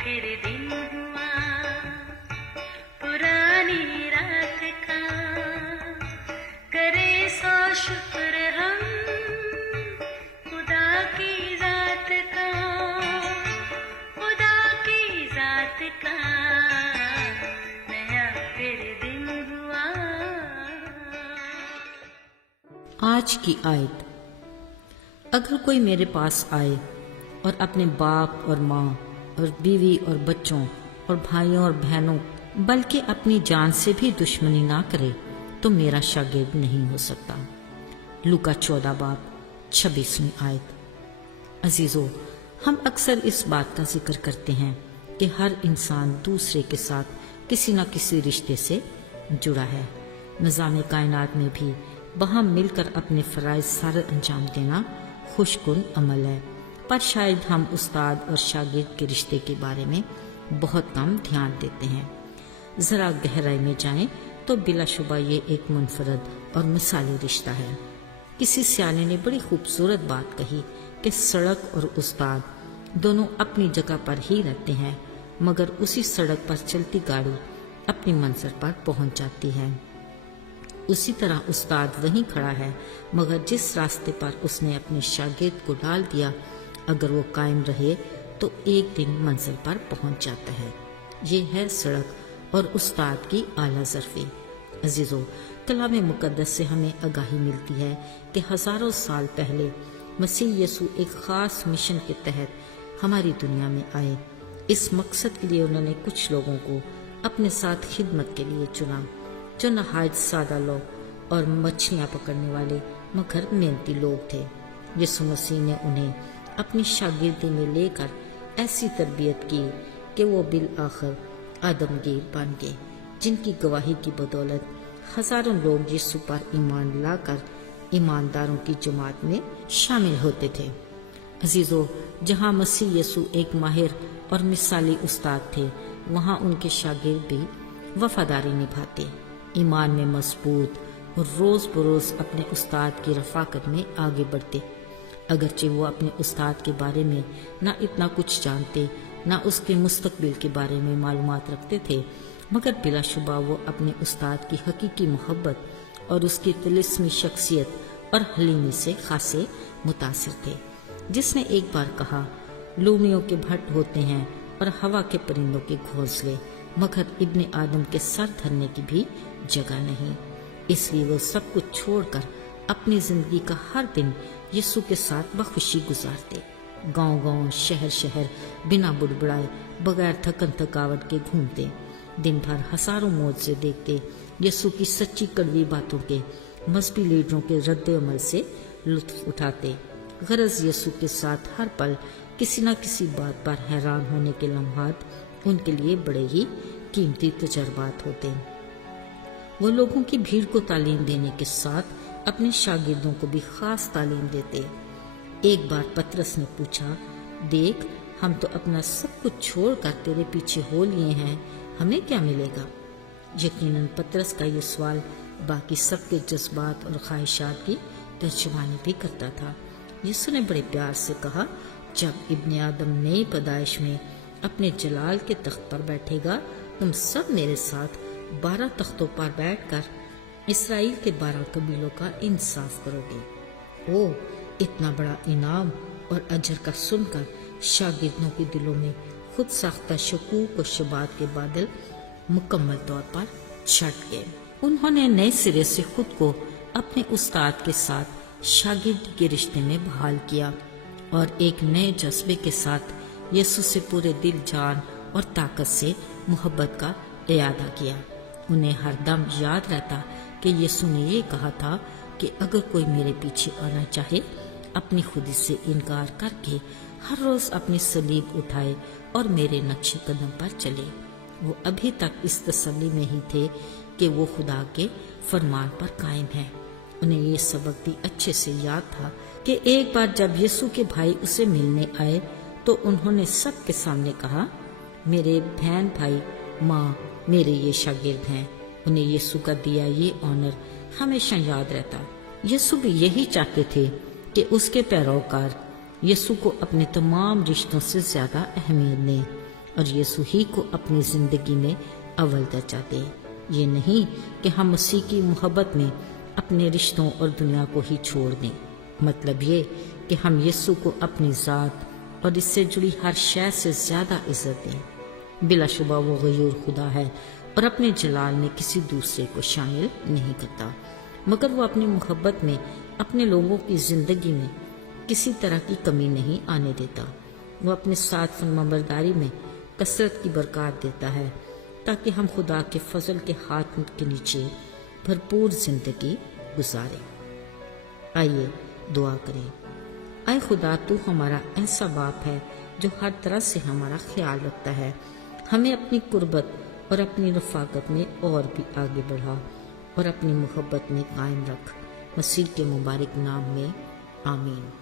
फिर दिन हुआ पुरानी रात का, करे सो शुक्र हम खुदा की जात का, खुदा की जात का, नया फिर दिन हुआ। आज की आयत। अगर कोई मेरे पास आए और अपने बाप और माँ और बीवी और बच्चों और भाइयों और बहनों बल्कि अपनी जान से भी दुश्मनी ना करे तो मेरा शागिर्द नहीं हो सकता। लूका 14 बाब 26वीं आयत। अजीजों, हम अक्सर इस बात का जिक्र करते हैं कि हर इंसान दूसरे के साथ किसी न किसी रिश्ते से जुड़ा है। निज़ाम कायनात में भी वहाँ मिलकर अपने फ़राइज़ सारे अंजाम देना खुशकुन अमल है, पर शायद हम उस्ताद और शागिर्द के रिश्ते के बारे में बहुत कम ध्यान देते हैं। ज़रा गहराई में जाएं तो बिलाशुबा ये एक मुनफरद और मिसाली रिश्ता है। किसी सियाने ने बड़ी खूबसूरत बात कही कि सड़क और उस्ताद दोनों अपनी जगह पर ही रहते हैं, मगर उसी सड़क पर चलती गाड़ी अपनी मंजिल पर पहुंच जाती है। उसी तरह उस्ताद वहीं खड़ा है, मगर जिस रास्ते पर उसने अपने शागिर्द को डाल दिया, अगर वो कायम रहे तो एक दिन मंजिल पर पहुंच जाता है। ये है सड़क और उस्ताद की आला ज़रफ़ी। अजीज़ों, कलाम मुक़द्दस से हमें आगाही मिलती है कि हज़ारों साल पहले मसीह यसू एक ख़ास मिशन के तहत हमारी दुनिया में आए। इस मकसद के लिए उन्होंने कुछ लोगों को अपने साथ खिदमत के लिए चुना, जो नहायत सादा लोग और मछलियाँ पकड़ने वाले मगर मेहनती लोग थे। यसू मसीह ने उन्हें अपनी शागिर्दी में लेकर ऐसी तरबियत की कि वो बिल आखिर आदमगीर बन गए, जिनकी गवाही की बदौलत हजारों लोग यीशु पर ईमान लाकर ईमानदारों की जमात में शामिल होते थे। अजीजों, जहाँ मसीह यसू एक माहिर और मिसाली उस्ताद थे, वहाँ उनके शागिर्द भी वफादारी निभाते, ईमान में मजबूत और रोज़ बरोज़ अपने उस्ताद की रफ़ाकत में आगे बढ़ते। अगरचे वो अपने उस्ताद के बारे में ना इतना कुछ जानते, ना उसके मुस्तकबिल के बारे में मालूमात रखते थे, मगर बिलाशुबा वो अपने उस्ताद की हकीकी मोहब्बत और उसकी तिलिस्मी शख्सियत और हलीमी से खासे मुतासिर थे। जिसने एक बार कहा, लूमियों के भट्ट होते हैं और हवा के परिंदों के घोंसले, मगर इब्ने आदम के सर धरने की भी जगह नहीं। इसलिए वो सब कुछ छोड़कर अपनी जिंदगी का हर दिन यीशु के साथ बखुशी गुजारते। गांव-गांव, शहर-शहर बिना बुड़बुड़ाए, बगैर थकन थकावट के घूमते, दिन भर हजारों मौज से देखते, यीशु की सच्ची कड़वी बातों के, मजहबी लीडरों के रद्द अमल से लुत्फ उठाते। गरज यीशु के साथ हर पल किसी न किसी बात पर हैरान होने के लम्हात उनके लिए बड़े ही कीमती तजर्बात होते। वो लोगों की भीड़ को तालीम देने के साथ अपने शागिर्दों को भी खास तालीम देते। एक बार पतरस ने पूछा, देख, हम तो अपना सब कुछ छोड़कर तेरे पीछे हो लिए हैं, हमें क्या मिलेगा? यकीनन पतरस का ये सवाल बाकी सबके जज्बात और ख्वाहिशात की तर्जुमानी भी करता था। यीशु ने बड़े प्यार से कहा, जब इब्ने आदम नई पैदाइश में अपने जलाल के तख्त पर बैठेगा, तुम सब मेरे साथ 12 तख्तों पर बैठकर इसराइल के 12 कबीलों का इंसाफ करोगे। ओह, इतना बड़ा इनाम और अजर का सुनकर शागिर्दों के दिलों में खुद साख्ता शकूक और शबात के बादल मुकम्मल तौर पर छट गए। उन्होंने नए सिरे से खुद को अपने उस्ताद के साथ शागिर्दी के रिश्ते में बहाल किया और एक नए जज्बे के साथ यीशु से पूरे दिल, जान और ताकत से मोहब्बत का इरादा किया। उन्हें हर दम याद रहता कि यीशु ने ये कहा था कि अगर कोई मेरे पीछे आना चाहे, अपनी खुदी से इनकार करके हर रोज अपनी सलीब उठाए और मेरे नक्शे कदम पर चले। वो अभी तक इस तसल्ली में ही थे कि वो खुदा के फरमान पर कायम है। उन्हें ये सबक भी अच्छे से याद था कि एक बार जब यीशु के भाई उसे मिलने आए तो उन्होंने सबके सामने कहा, मेरे बहन भाई, माँ, मेरे ये शागिर्द हैं। उन्हें यीशु का दिया ये ऑनर हमेशा याद रहता। यीशु भी यही चाहते थे कि उसके पैरोकार यीशु को अपने तमाम रिश्तों से ज्यादा अहमियत दें। اور یسوع ہی کو اپنی زندگی میں اول درجہ دیں۔ یہ نہیں کہ ہم مسیح کی محبت میں اپنے رشتوں اور دنیا کو ہی چھوڑ دیں، مطلب یہ کہ ہم یسوع کو اپنی ذات اور اس سے جڑی ہر شے سے زیادہ عزت دیں۔ بلا شبہ وہ غیور خدا ہے اور اپنے جلال میں کسی دوسرے کو شامل نہیں کرتا، مگر وہ اپنی محبت میں اپنے لوگوں کی زندگی میں کسی طرح کی کمی نہیں آنے دیتا۔ وہ اپنے ساتھ فرمانبرداری میں کثرت کی برکات دیتا ہے تاکہ ہم خدا کے فضل کے ہاتھ کے نیچے بھرپور زندگی گزاریں۔ آئیے دعا کریں۔ اے خدا، تو ہمارا ایسا باپ ہے جو ہر طرح سے ہمارا خیال رکھتا ہے۔ ہمیں اپنی قربت اور اپنی رفاقت میں اور بھی آگے بڑھا اور اپنی محبت میں قائم رکھ۔ مسیح کے مبارک نام میں آمین۔